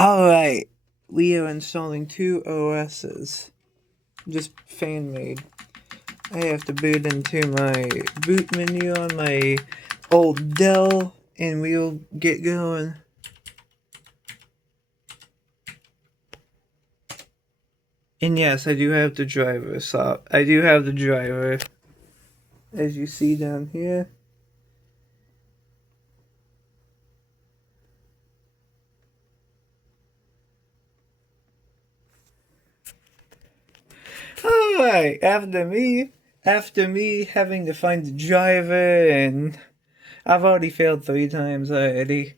Alright, we are installing two OSs. Just fan made. I have to boot into my boot menu on my old Dell and we'll get going. And yes, I do have the driver, so I do have the driver, as you see down here. Alright, after me having to find the driver, and I've already failed 3 times already.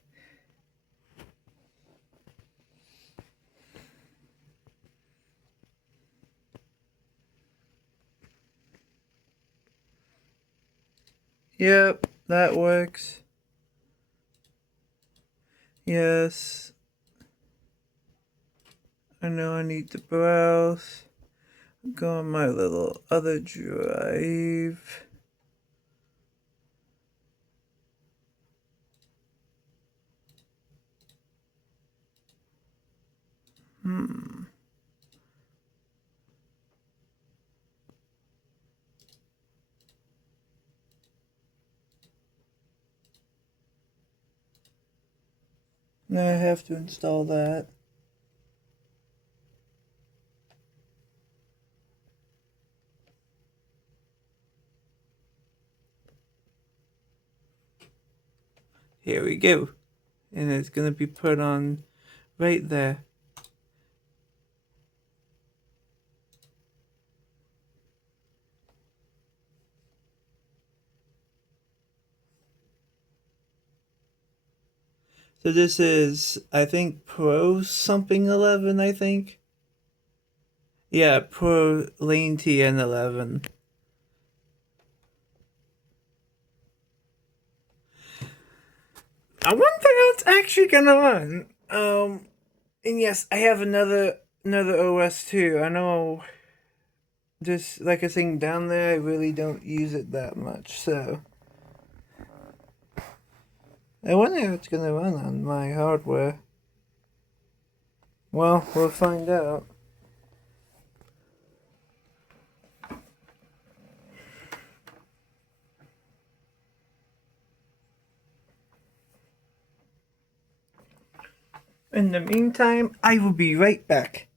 Yep, that works. Yes. I know I need to browse. Go on my little other drive. Now I have to install that. Here we go. And it's gonna be put on right there. So this is, I think, Pro something 11, I think. Yeah, Pro Lane TN 11. I wonder how it's actually gonna run. And yes, I have another OS too. I know, just like I think down there, I really don't use it that much, so I wonder how it's gonna run on my hardware. Well, we'll find out. In the meantime, I will be right back.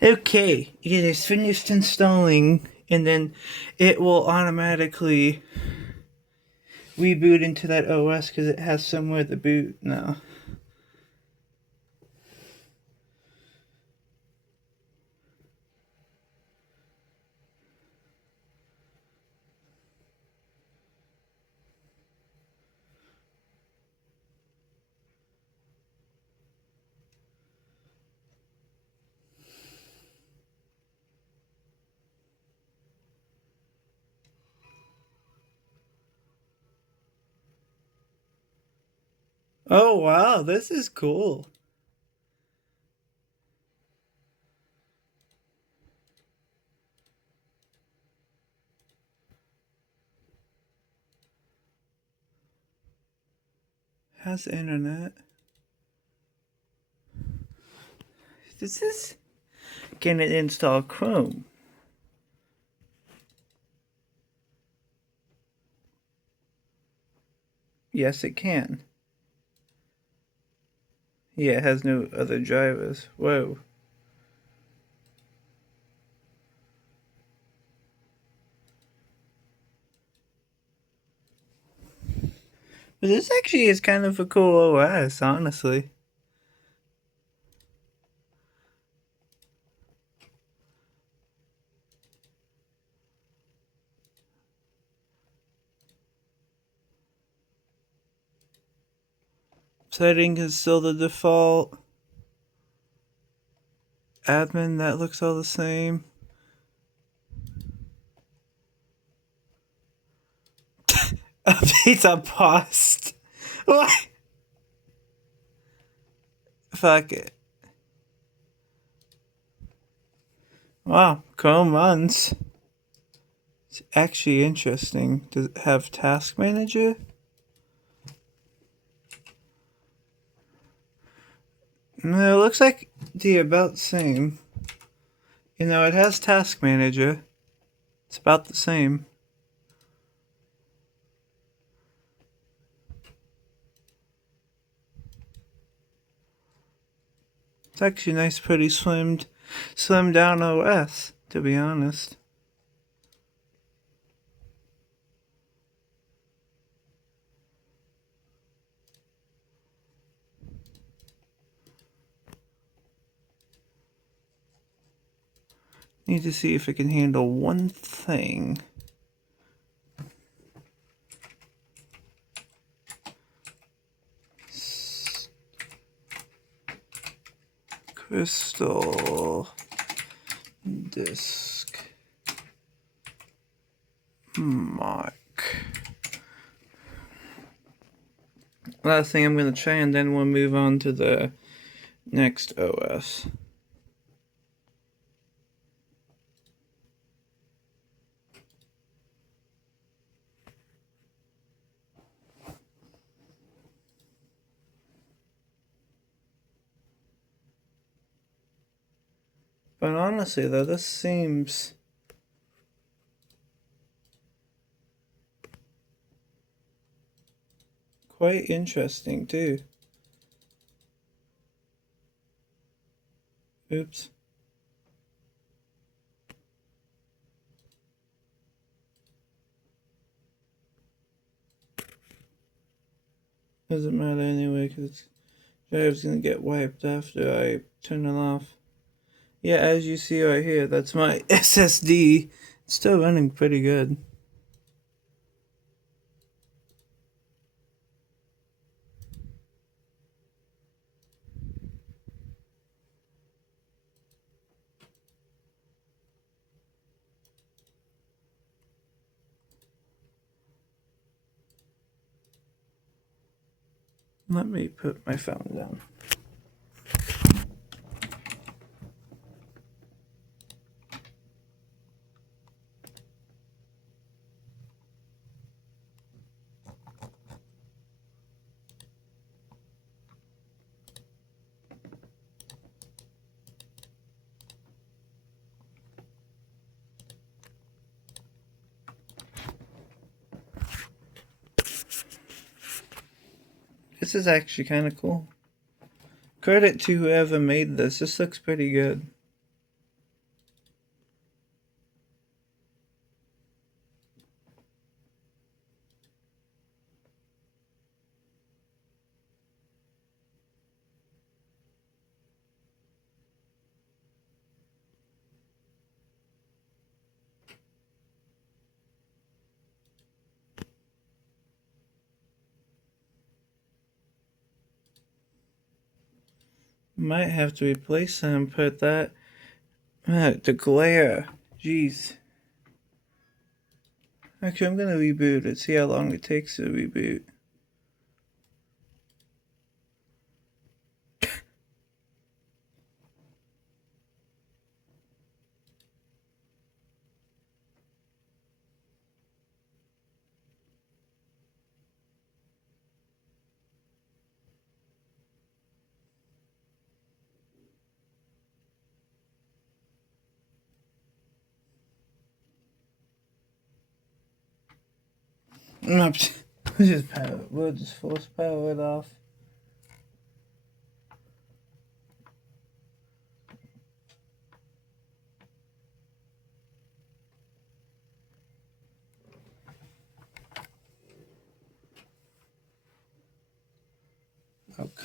Okay, it is finished installing, and then it will automatically reboot into that OS because it has somewhere to boot now. Oh wow, this is cool. How's the internet? Does this... Can it install Chrome? Yes, it can. Yeah, it has no other drivers. Whoa. But this actually is kind of a cool OS, honestly. Setting is still the default. Admin, that looks all the same. Updates are paused. What? Fuck it. Wow, Chrome runs. It's actually interesting. Does it have Task Manager? No, it looks like the about same. You know, it has Task Manager. It's about the same. It's actually nice, pretty slimmed down OS, to be honest. Need to see if it can handle one thing. Crystal disk mark. Last thing I'm going to try, and then we'll move on to the next OS. But honestly, though, this seems quite interesting, too. Oops. Doesn't matter anyway, because drive's gonna get wiped after I turn it off. Yeah, as you see right here, that's my SSD. It's still running pretty good. Let me put my phone down. This is actually kind of cool. Credit to whoever made this. This looks pretty good. Might have to replace that and put that. The glare. Jeez. Actually, I'm gonna reboot it. See how long it takes to reboot. We'll just force power it off.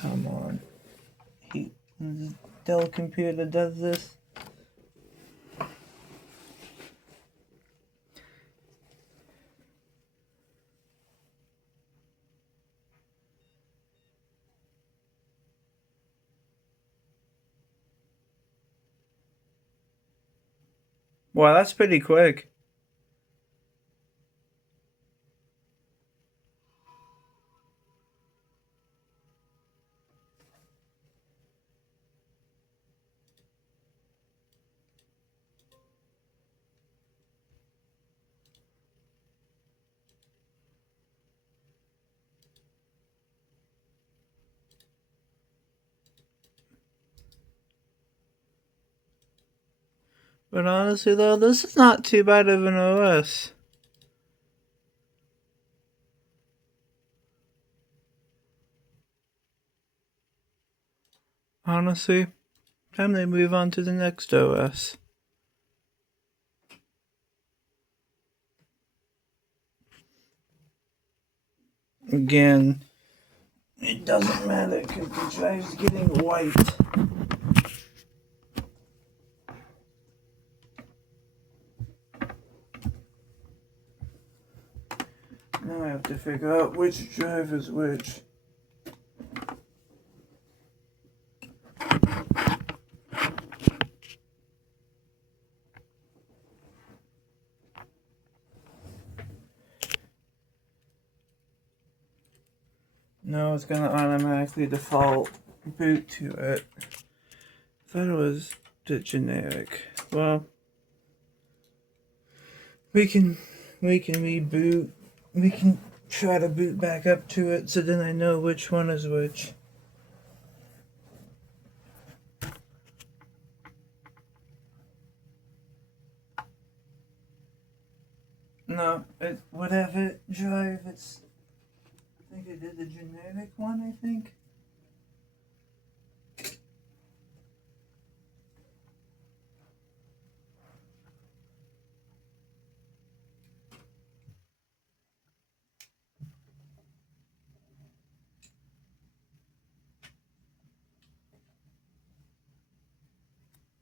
Come on. The Dell computer does this. Wow, that's pretty quick. But honestly though, this is not too bad of an OS. Honestly, time to move on to the next OS. Again, it doesn't matter because the drive's getting white. Now I have to figure out which drive is which. No, it's gonna automatically default boot to it. I thought it was the generic. Well, we can reboot. We can try to boot back up to it so then I know which one is which. No, whatever drive it's. I think I did the generic one, I think.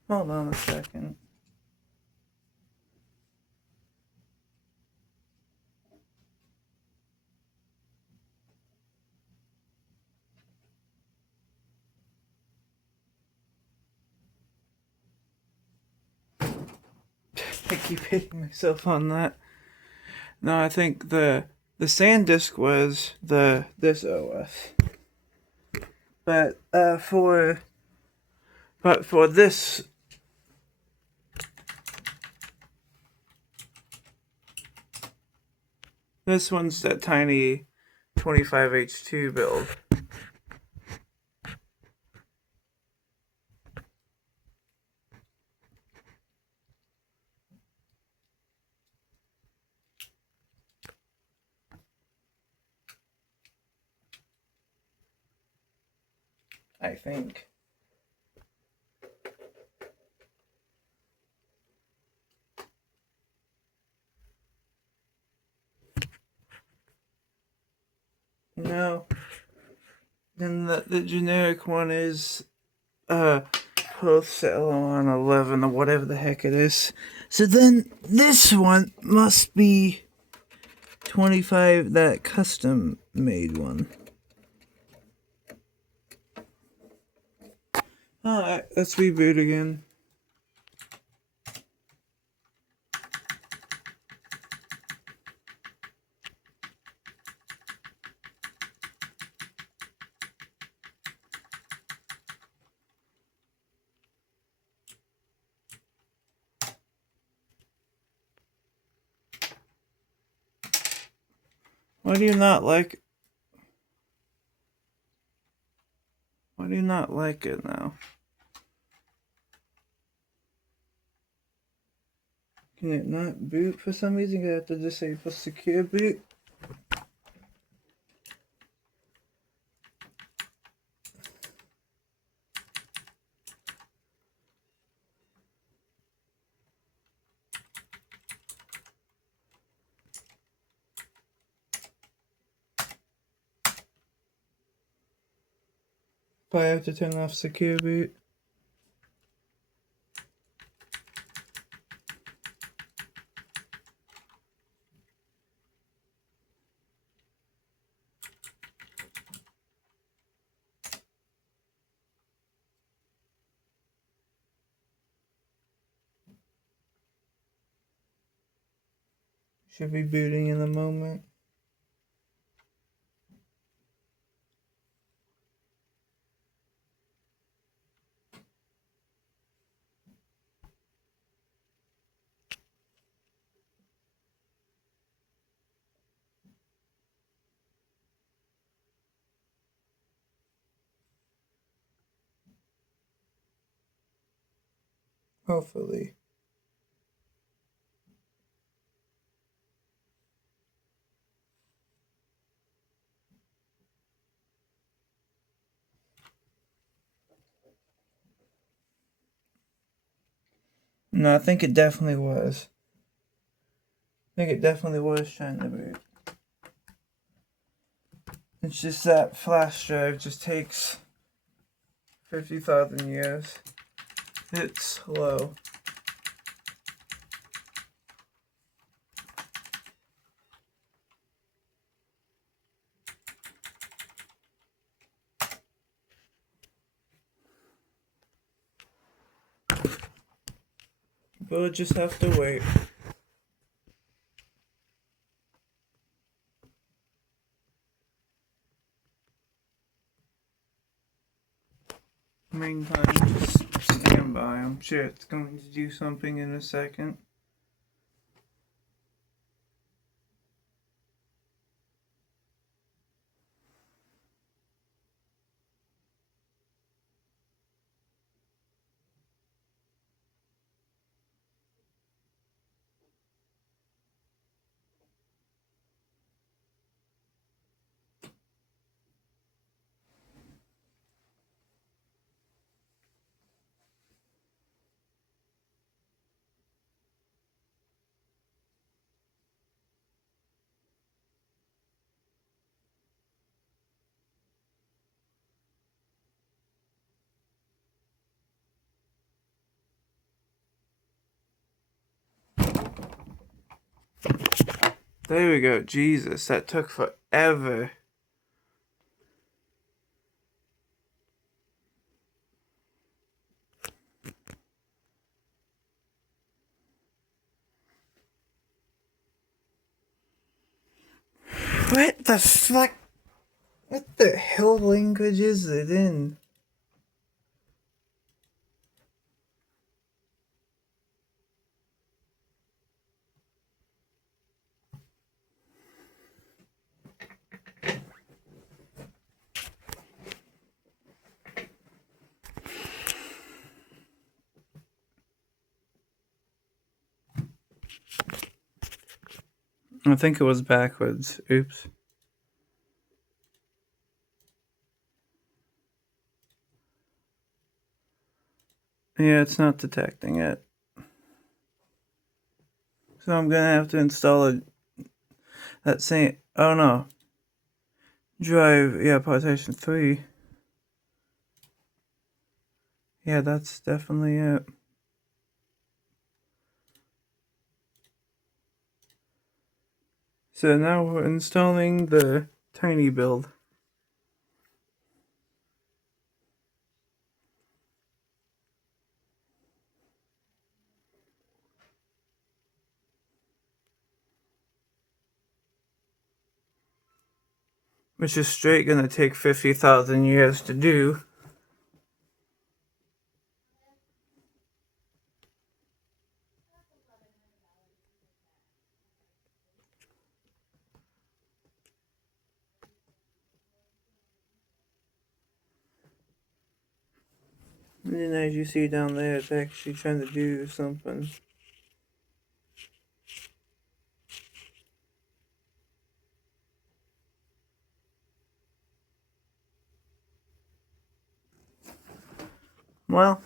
Hold on a second. I keep hitting myself on that. No, I think the SanDisk was this OS. But for this one's that tiny 25H2 build. I think. No. Then the generic one is post-Celeron 11 or whatever the heck it is. So then this one must be 25, that custom made one. Alright, let's reboot again. Why do you not like it now? Can it not boot for some reason? You have to disable secure boot. Probably have to turn off secure boot. Should be booting in a moment. Hopefully. No, I think it definitely was. I think it definitely was trying to boot. It's just that flash drive just takes 50,000 years. It's slow. We'll just have to wait. Meantime, just stand by. I'm sure it's going to do something in a second. There we go. Jesus, that took forever. What the fuck? What the hell language is it in? I think it was backwards. Oops. Yeah, it's not detecting it. So I'm gonna have to install that same. Oh no. Drive. Yeah, partition 3. Yeah, that's definitely it. So now we're installing the tiny build. Which is straight gonna take 50,000 years to do. And then as you see down there, it's actually trying to do something. Well,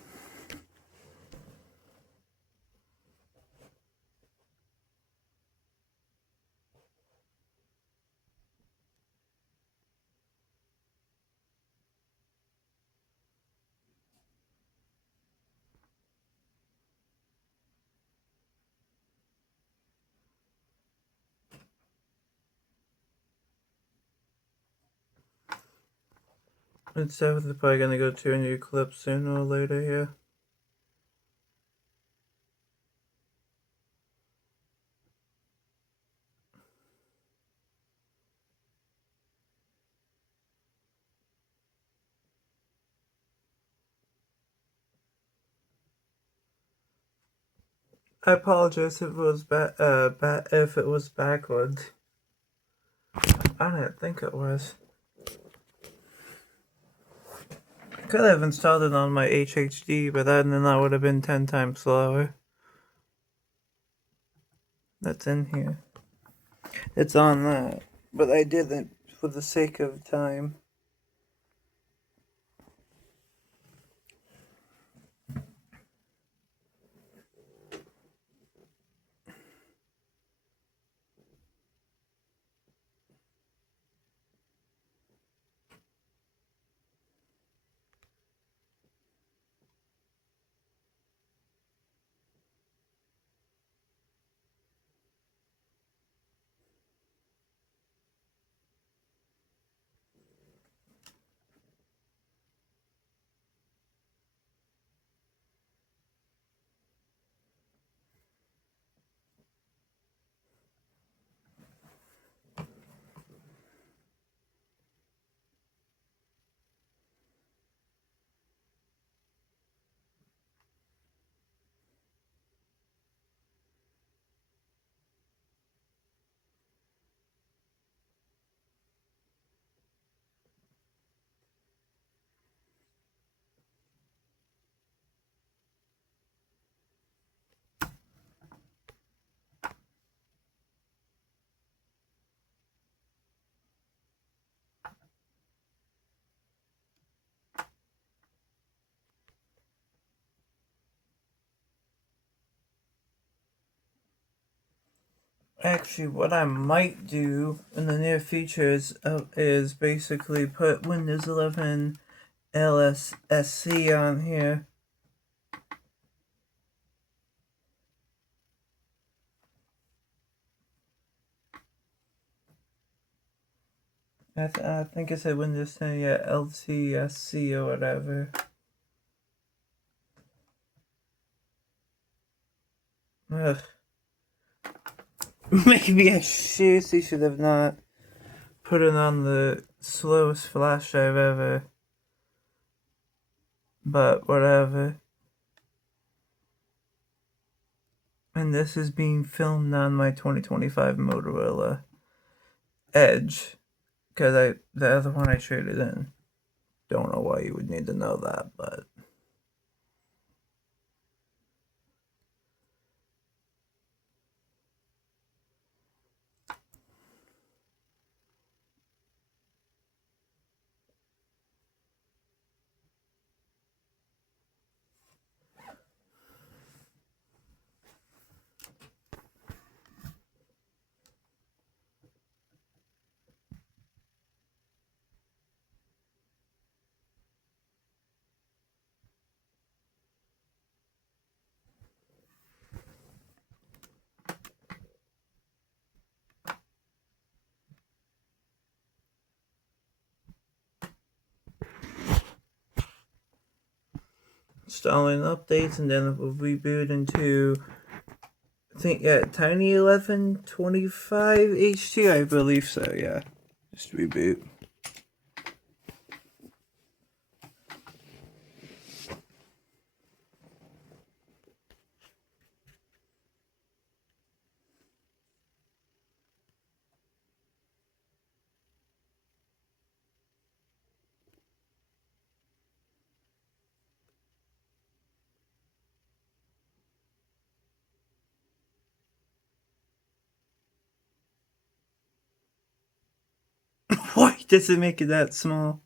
It's definitely probably gonna go to a new clip sooner or later here. I apologize if it was if it was backwards. I didn't think it was. Could have installed it on my HHD, but then that would have been 10 times slower. That's in here. It's on that, but I didn't for the sake of time. Actually, what I might do in the near future is basically put Windows 11 LSSC on here. I think I said Windows 10, yeah, LTSC or whatever. Ugh. Maybe I seriously should have not put it on the slowest flash drive ever. But whatever. And this is being filmed on my 2025 Motorola Edge. Because the other one I traded in. Don't know why you would need to know that, but... installing updates, and then it will reboot into... I think, yeah, Tiny 1125 HT, I believe so, yeah. Just reboot. Why does it make it that small?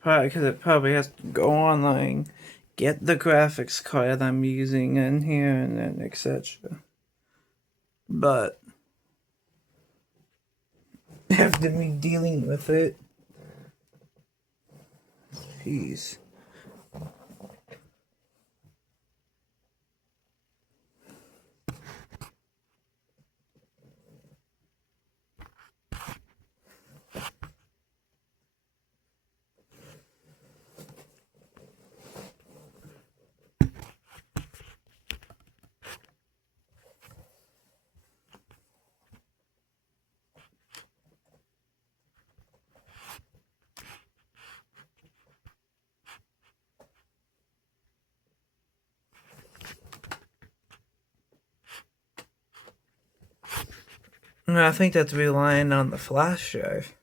Probably because it probably has to go online, get the graphics card I'm using in here, and then etc. But after me dealing with it. Jeez. No, I think that's relying on the flash drive.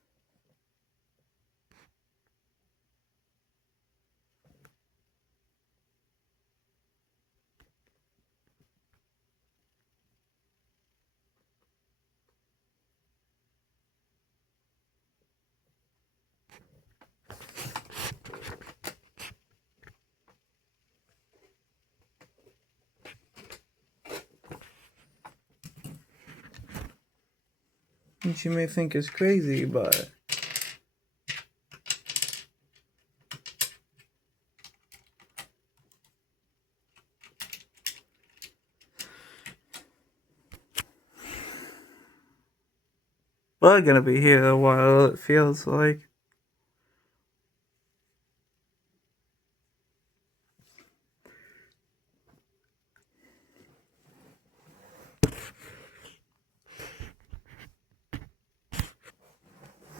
Which you may think is crazy, but we're gonna be here a while, it feels like.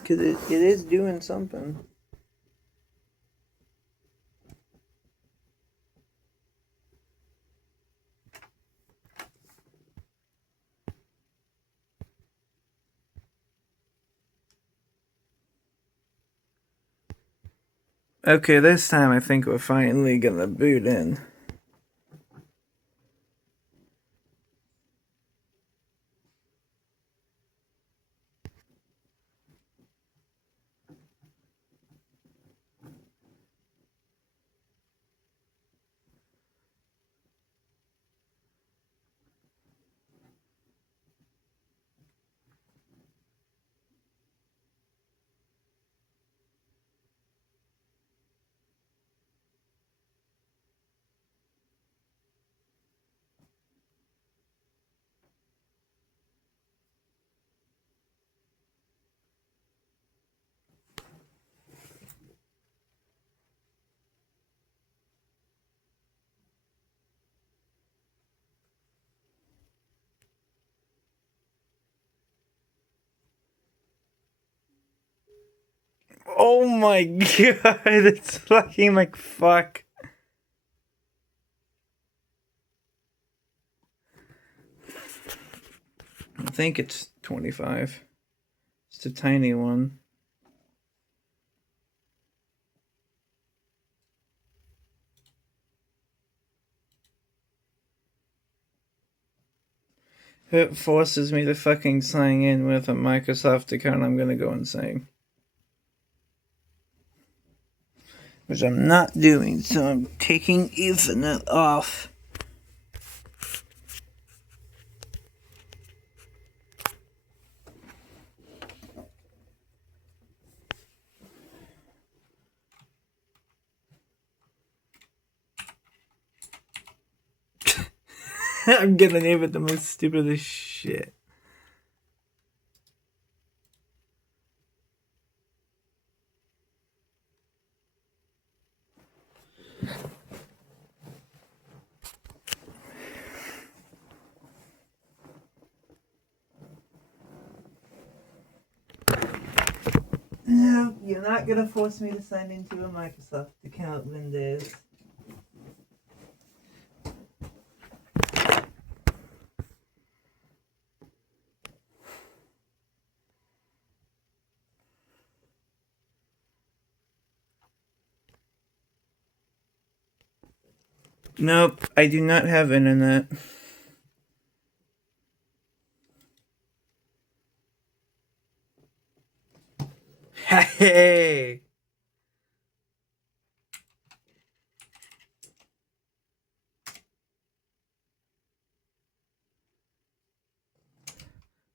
Because it is doing something. Okay, this time I think we're finally gonna boot in. Oh my god, it's fucking like fuck. I think it's 25. It's a tiny one. If it forces me to fucking sign in with a Microsoft account, I'm gonna go insane. Which I'm not doing, so I'm taking Ethernet off. I'm gonna name it the most stupidest shit. No, you're not gonna force me to sign into a Microsoft account, Windows. Nope, I do not have internet. Hey!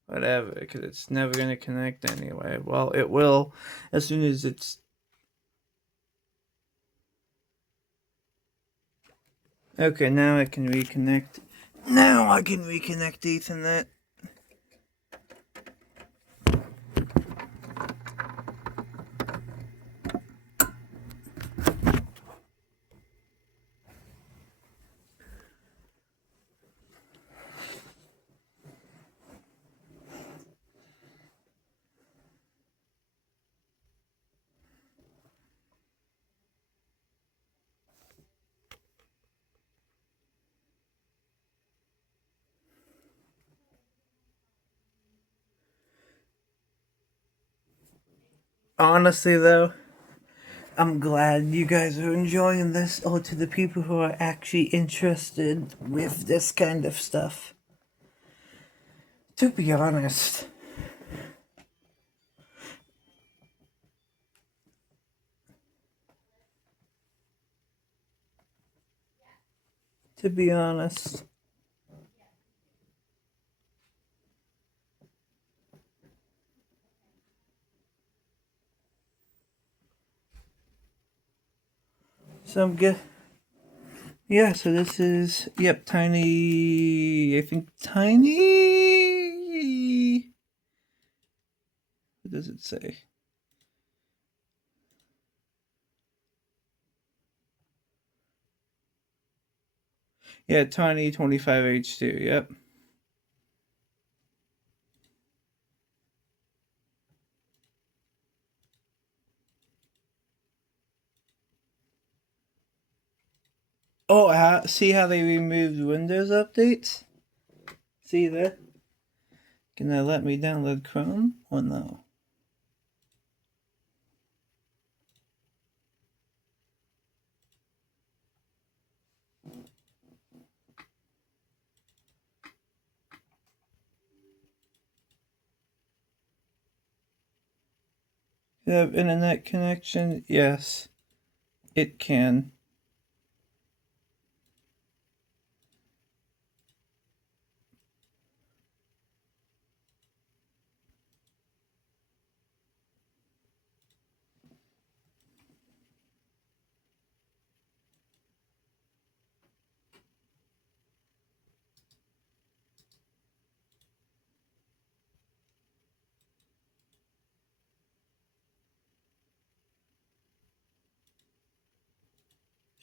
whatever, because it's never going to connect anyway. Well, it will as soon as it's... Okay, now I can reconnect. Now I can reconnect Ethernet. Honestly, though, I'm glad you guys are enjoying this. Oh, to the people who are actually interested with this kind of stuff. To be honest, to be honest, so I'm good. Yeah, so this is, yep, tiny, I think tiny, what does it say? Yeah, tiny 25H2, yep. Oh, see how they removed Windows updates? See that? Can they let me download Chrome or no? You have internet connection? Yes, it can.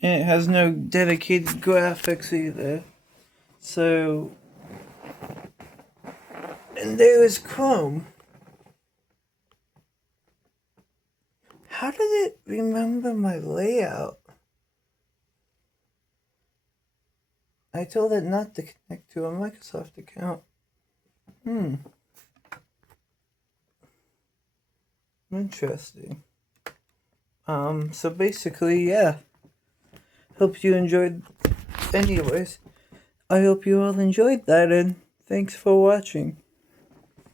And it has no dedicated graphics either. So, and there is Chrome. How did it remember my layout? I told it not to connect to a Microsoft account. Interesting. So basically, yeah. Hope you enjoyed. Anyways, I hope you all enjoyed that, and thanks for watching.